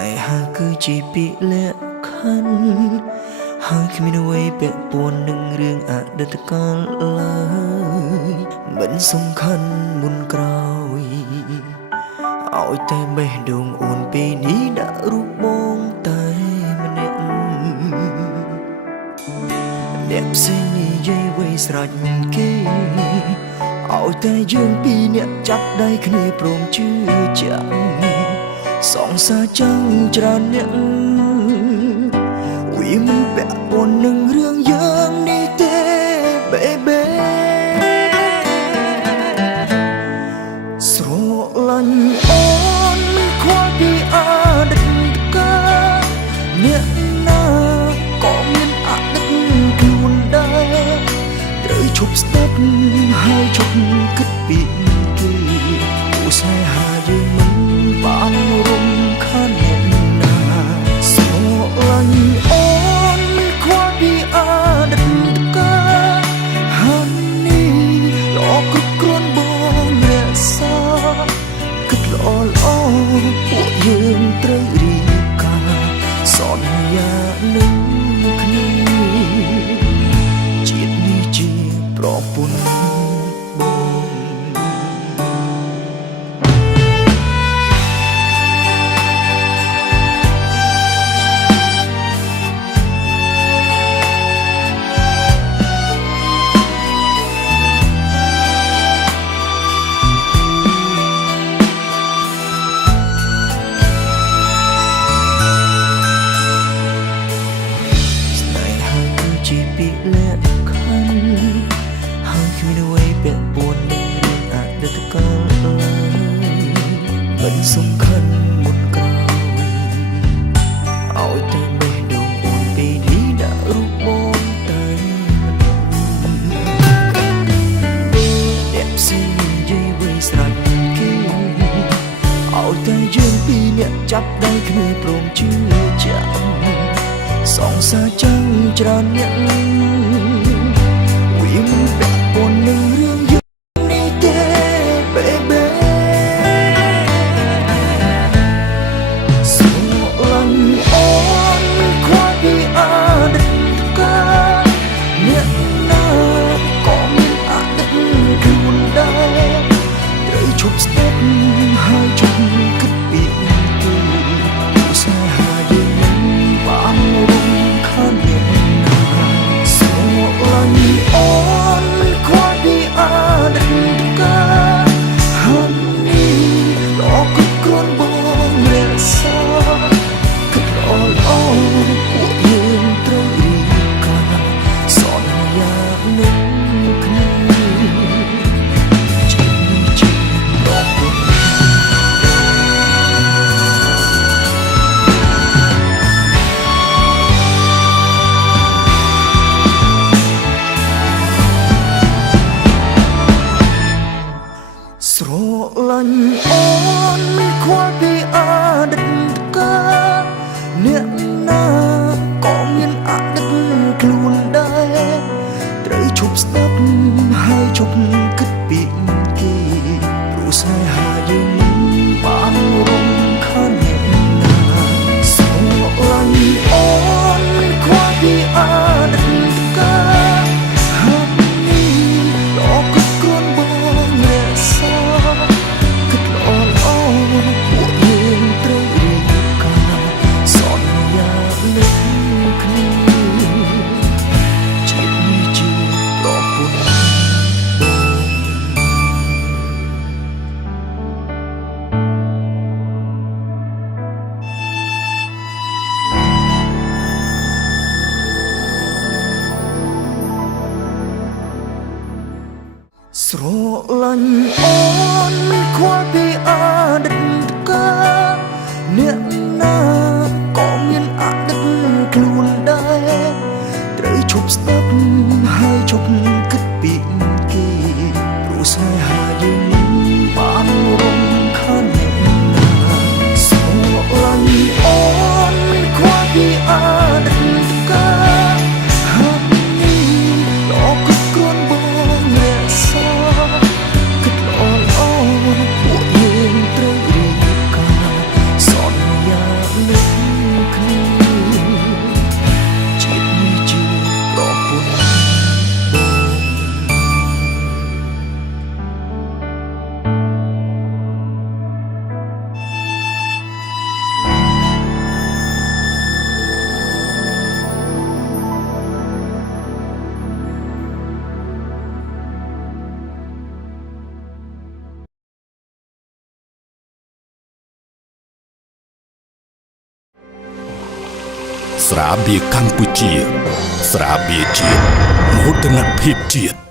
នេហាគឺជាពាក្យលក្ខខណ្ឌហើយគ្មានអ្វីពាក់ព័ន្ធនឹងរឿងអតីតកាលឡើយមិនសំខាន់មុនក្រោយឲ្យតែបេះដូងអូនពេលនេះដាក់រូបបងតែម្នាក់អ្នកផ្សេងនិយាយអ្វីស្រេចគេឲ្យតែយើងពីរនាក់ចាប់ដៃគ្នាព្រមជឿជាក់សងសាចឹងច្រើនអ្នកវាមិនពាក់ព័ន្ធនឹងរឿងយើងនេះទេ baby ស្រឡាញ់អូនមិនខ្វល់ពីអតីតកាលអ្នកណាក៏មានអតីតខ្លួនដែរត្រូវឈប់ស្ដាប់ហើយឈប់គិតពីគេឧស្សាហ៍យើងមិនបានរំខានអ្នកណាស្រឡាញ់អូនមិនខ្វល់ពីអតីតកាលហើយនេះល្អគ្រប់គ្រាន់បងរក្សាគិតល្អល្អពួកយើងត្រូវរៀបការសន្យានឹងគ្នាជាតិនេះជាប្រពន្ធជាពាក្យលក្ខខណ្ឌហើយគ្មានអ្វីពាក់ព័ន្ធនឹងរឿងអតីតកាលឡើយមិនសំខាន់មុនក្រោយឲ្យតែបេះដូងអូនពេលនេះដាក់រូបបងតែអ្នកផ្សេងនិយាយអ្វីស្រេចគេឲ្យតែយើងពីរនាក់ចាប់ដៃគ្នាព្រមជឿជាក់សងសាចឹងច្រើនអ្នកវាមិនពាក់ព័ន្ធនឹងរឿងយើងនេះទេ baby ស្រឡាញ់អូនមិនខ្វល់ពីអតីតកាលអ្នកណាក៏មានអតីតខ្លួនដែរត្រូវឈប់ស្ដាប់ហើយឈប់គិតពីគេឧស្សាហ៍យើងមិនបានរំខានអ្នកណាស្រឡាញ់អូនមិនខ្វល់ពីអតីតកាលហើយនេះល្អគ្រប់គ្រាន់បងរក្សាគិតល្អល្អពួកយើងត្រូវរៀបការសន្យានឹងគ្នាជានេះជាប្រពន្ធស្រឡាញ់អូនមិនខ្វល់ពីអតីតកាលអ្នកណាក៏មានអតីតខ្លួនដែរត្រូវឈប់ស្ដាប់ហើយឈប់គិតពីគេព្រោះស្នេហាយើងមិនបានរំខានអ្នកណាស្រឡាញ់អូនមិនខ្វល់ពីអតីតកាលហើយនេះល្អគ្រប់គ្រាន់បងរក្សាគិតល្អល្អពួកយើងត្រូវរៀបការសន្យានឹងគ្នាជាតិនេះជាប្រពន្ធស្រឡាញ់អូនមិនខ្វល់ពីអតីតកាលអ្នកណាក៏មានអតីតខ្លួនដែរត្រូវឈប់ស្ដាប់ហើយឈប់គិតពីគេព្រោះស្នេហាយើងមិនបានរំខានអ្នកណាស្រឡាញ់អូនមិនខ្វល់ពីអតីតកាលហើយនេះល្អគ្រប់គ្រាន់បងរក្សាគិតល្អល្អពួកយើងត្រូវរៀបការសន្យានឹង ស្រាបៀរកម្ពុជាស្រាបៀរជាតិមោទនភាពជាតិ